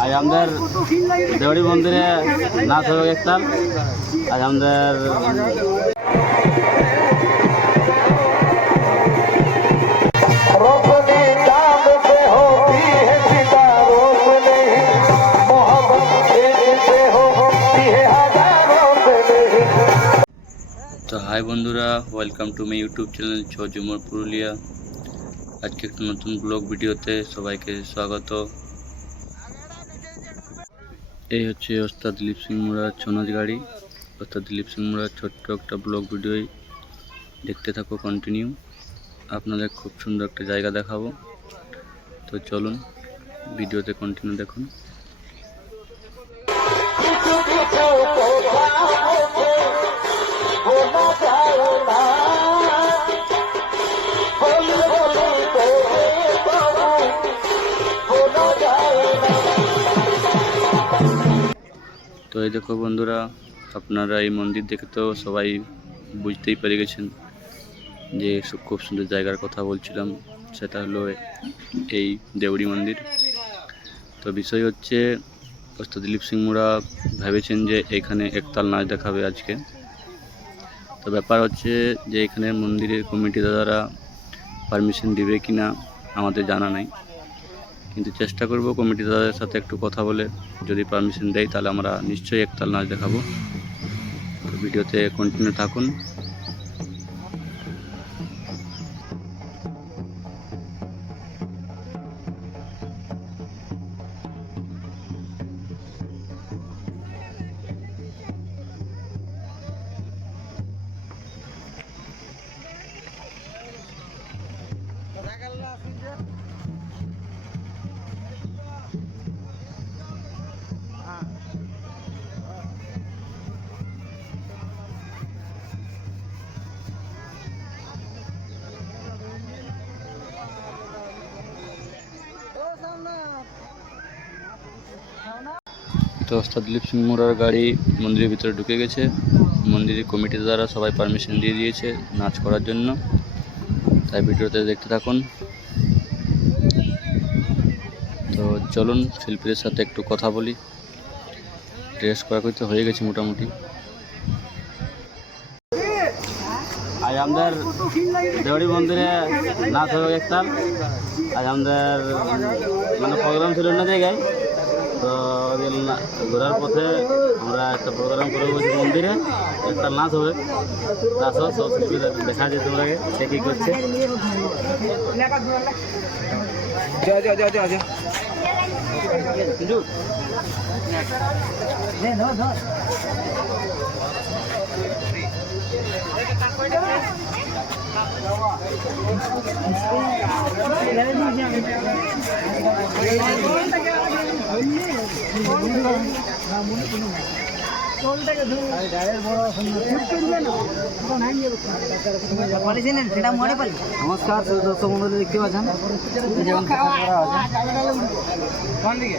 आज हम देवड़ी मंदिर नाच हो एक साल आज हम हाई बंधुरा welcome to my YouTube channel छ जुमर पुरुलिया आज के एक नतून ब्लग भिडियोते सबा के स्वागत এই হচ্ছে ওস্তাদ দিলীপ সিং মুড়ার ছনাজ গাড়ি। ওস্তাদ দিলীপ সিং মুড়ার ছোট্ট একটা ব্লগ ভিডিওই দেখতে থাকো কন্টিনিউ আপনাদের খুব সুন্দর একটা জায়গা দেখাবো। তো চলুন, ভিডিওতে কন্টিনিউ দেখুন। তো এই দেখো বন্ধুরা, আপনারা এই মন্দির দেখে তো সবাই বুঝতেই পেরে গেছেন যে খুব সুন্দর জায়গার কথা বলছিলাম, সেটা হলো এই দেউড়ি মন্দির। তো বিষয় হচ্ছে, ওস্তাদ দিলীপ সিং মুরা ভেবেছেন যে এখানে একতাল নাচ দেখাবে আজকে। তো ব্যাপার হচ্ছে যে এখানে মন্দিরের কমিটি দাদারা পারমিশন দিবে কি না আমাদের জানা নাই। কিন্তু চেষ্টা করব কমিটি দাদাদের সাথে একটু কথা বলে যদি পারমিশন দেয় তাহলে আমরা নিশ্চয়ই একতাল নাচ দেখাবো। ভিডিওতে কন্টিনিউ থাকুন। তো ওস্তাদ দিলীপ সিং মোড়ার গাড়ি মন্দিরের ভিতরে ঢুকে গেছে। মন্দিরের কমিটি দ্বারা সবাই পারমিশন দিয়ে দিয়েছে নাচ করার জন্য। তাই ভিডিওতে দেখতে থাকুন। তো চলুন শিল্পীদের সাথে একটু কথা বলি। ড্রেস করা করতে হয়ে গেছে মোটামুটি। আজ আমাদের দেওয়ারি মন্দিরে নাচ হবে একটা আজ আমাদের মানে প্রোগ্রাম ছিল না জায়গায়। তো ওদের না- ঘোরার পথে আমরা একটা প্রোগ্রাম করে বলছি মন্দিরে। একটা নাচ হবে। নাচ হোক, সব কিছু দেখা যায় তোমরা সে কী করছে। সেটা মনে পারি নমস্কার দর্শক মন্ডলী দেখতে পাচ্ছেন? কোন দিকে?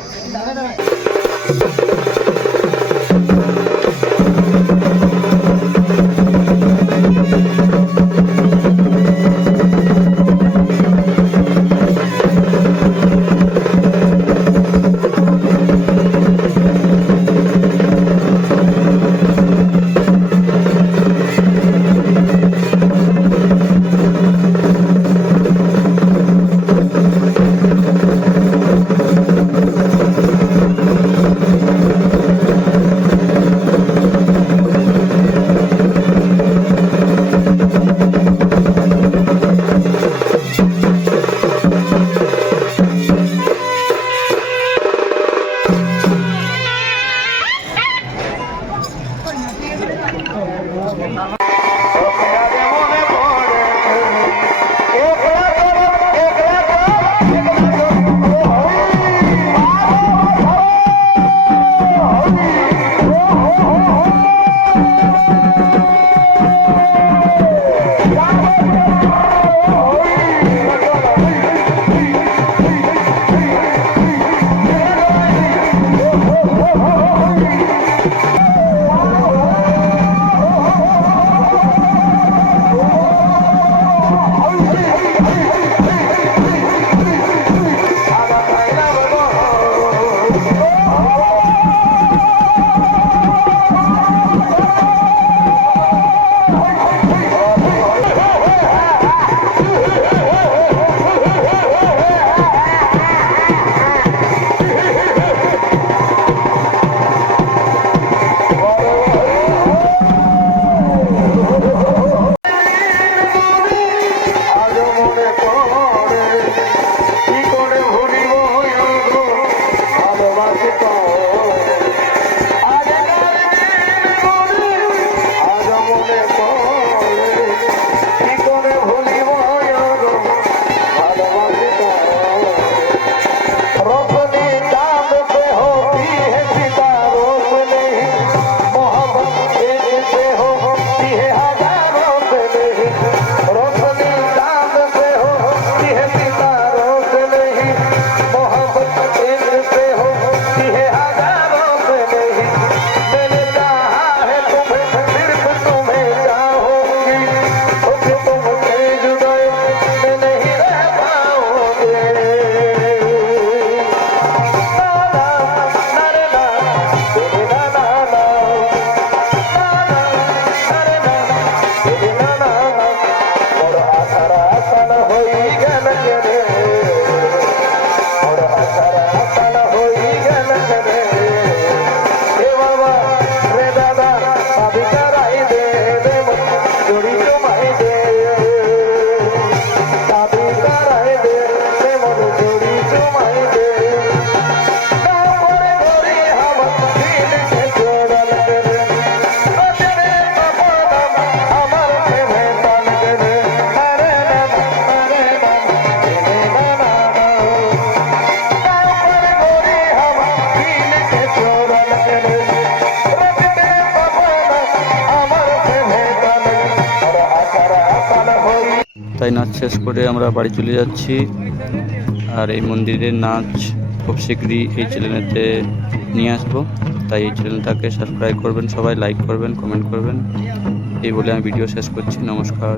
তাই নাচ শেষ করে আমরা বাড়ি চলে যাচ্ছি। আর এই মন্দিরের নাচ খুব শীঘ্রই এই চ্যানেলেতে নিয়ে আসব। তাই এই চ্যানেলটাকে সাবস্ক্রাইব করবেন, সবাই লাইক করবেন কমেন্ট করবেন। এই বলে আমি ভিডিও শেষ করছি। নমস্কার।